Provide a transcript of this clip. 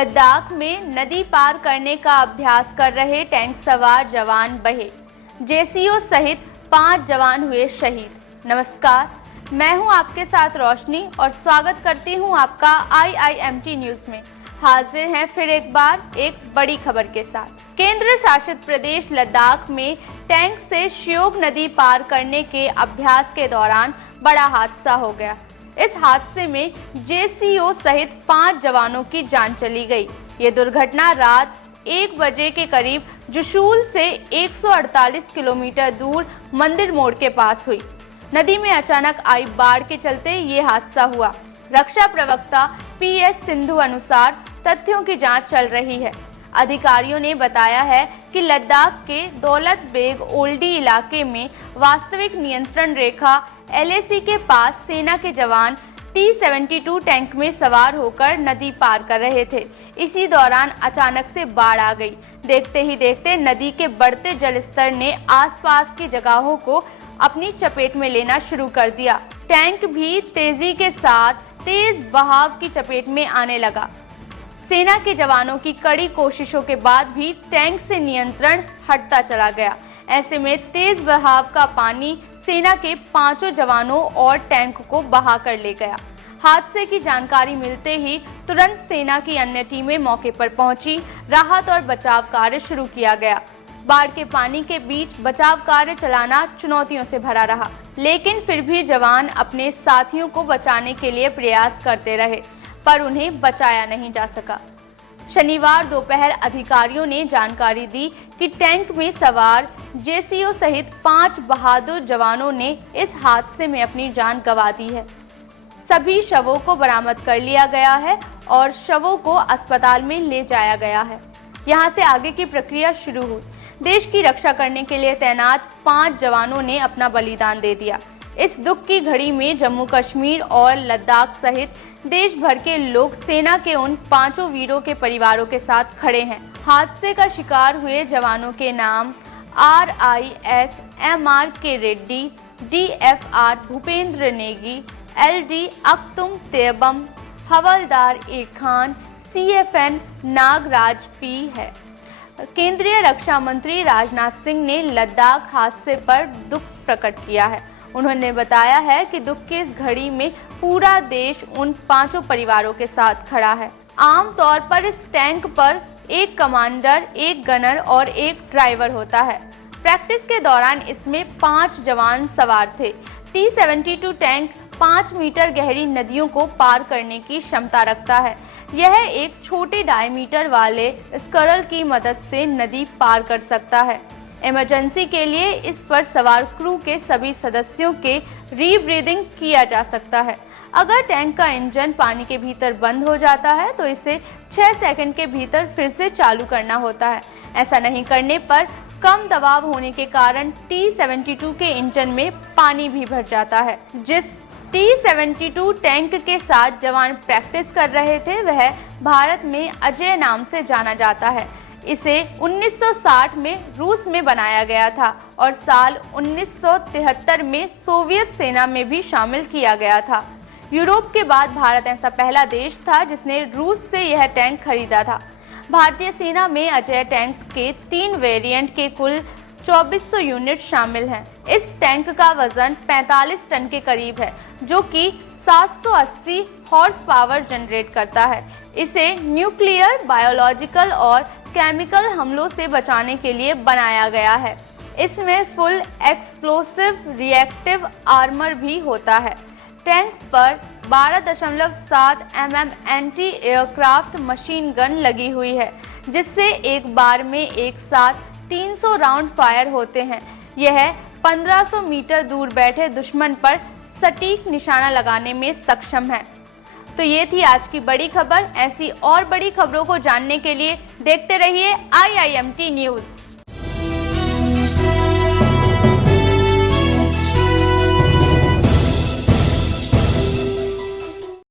लद्दाख में नदी पार करने का अभ्यास कर रहे टैंक सवार जवान बहे, जेसीओ सहित 5 जवान हुए शहीद। नमस्कार, मैं हूं आपके साथ रोशनी और स्वागत करती हूं आपका IIMT न्यूज में। हाजिर हैं फिर एक बार एक बड़ी खबर के साथ। केंद्र शासित प्रदेश लद्दाख में टैंक से श्योक नदी पार करने के अभ्यास के दौरान बड़ा हादसा हो गया। इस हादसे में जेसीओ सहित 5 जवानों की जान चली गई। ये दुर्घटना रात 1 बजे के करीब जुशूल से 148 किलोमीटर दूर मंदिर मोड़ के पास हुई। नदी में अचानक आई बाढ़ के चलते ये हादसा हुआ। रक्षा प्रवक्ता PS सिंधु अनुसार तथ्यों की जांच चल रही है। अधिकारियों ने बताया है कि लद्दाख के दौलत बेग ओल्डी इलाके में वास्तविक नियंत्रण रेखा LAC के पास सेना के जवान T-72 टैंक में सवार होकर नदी पार कर रहे थे। इसी दौरान अचानक से बाढ़ आ गई। देखते ही देखते नदी के बढ़ते जलस्तर ने आसपास की जगहों को अपनी चपेट में लेना शुरू कर दिया। टैंक भी तेजी के साथ तेज बहाव की चपेट में आने लगा। सेना के जवानों की कड़ी कोशिशों के बाद भी टैंक से नियंत्रण हटता चला गया। ऐसे में तेज बहाव का पानी सेना के 5 जवानों और टैंक को बहा कर ले गया। हादसे की जानकारी मिलते ही तुरंत सेना की अन्य टीमें मौके पर पहुंची। राहत और बचाव कार्य शुरू किया गया। बाढ़ के पानी के बीच बचाव कार्य चलाना चुनौतियों से भरा रहा, लेकिन फिर भी जवान अपने साथियों को बचाने के लिए प्रयास करते रहे, पर उन्हें बचाया नहीं जा सका। शनिवार दोपहर अधिकारियों ने जानकारी दी कि टैंक में सवार जेसीओ सहित 5 बहादुर जवानों ने इस हादसे में अपनी जान गंवा दी है। सभी शवों को बरामद कर लिया गया है और शवों को अस्पताल में ले जाया गया है। यहां से आगे की प्रक्रिया शुरू हुई। देश की रक्षा करने के लिए तैनात 5 जवानों ने अपना बलिदान दे दिया। इस दुख की घड़ी में जम्मू कश्मीर और लद्दाख सहित देश भर के लोग सेना के उन 5 वीरों के परिवारों के साथ खड़े हैं। हादसे का शिकार हुए जवानों के नाम RIS MRK Reddy, DFR Bhupendra Negi, LD अख्तुम तेबम, havildar A Khan, CFN Nagraj P है। केंद्रीय रक्षा मंत्री राजनाथ सिंह ने लद्दाख हादसे पर दुख प्रकट किया है। उन्होंने बताया है कि दुख की इस घड़ी में पूरा देश उन 5 परिवारों के साथ खड़ा है। आमतौर पर इस टैंक पर एक कमांडर, एक गनर और एक ड्राइवर होता है। प्रैक्टिस के दौरान इसमें 5 जवान सवार थे। T-72 टैंक 5 मीटर गहरी नदियों को पार करने की क्षमता रखता है। यह एक छोटे डायमीटर वाले स्करल की मदद से नदी पार कर सकता है। इमरजेंसी के लिए इस पर सवार क्रू के सभी सदस्यों के रीब्रीदिंग किया जा सकता है। अगर टैंक का इंजन पानी के भीतर बंद हो जाता है तो इसे 6 सेकंड के भीतर फिर से चालू करना होता है। ऐसा नहीं करने पर कम दबाव होने के कारण T-72 के इंजन में पानी भी भर जाता है। जिस T-72 टैंक के साथ जवान प्रैक्टिस कर रहे थे वह भारत में अजय नाम से जाना जाता है। इसे 1960 में रूस में बनाया गया था और साल 1973 में सोवियत सेना में भी शामिल किया गया था। यूरोप के बाद भारत ऐसा पहला देश था जिसने रूस से यह टैंक खरीदा था। भारतीय सेना में अजय टैंक के 3 वेरिएंट के कुल 2400 यूनिट शामिल हैं। इस टैंक का वजन 45 टन के करीब है, जो कि 780 हॉर्स पावर जनरेट करता है। इसे न्यूक्लियर, बायोलॉजिकल और केमिकल हमलों से बचाने के लिए बनाया गया है। इसमें फुल एक्सप्लोसिव रिएक्टिव आर्मर भी होता है। टैंक पर 12.7 mm anti aircraft machine gun लगी हुई है, जिससे एक बार में एक साथ 300 राउंड फायर होते हैं। यह 1500 मीटर दूर बैठे दुश्मन पर सटीक निशाना लगाने में सक्षम है। तो ये थी आज की बड़ी खबर। ऐसी और बड़ी खबरों को जानने के लिए देखते रहिए IIMT न्यूज़।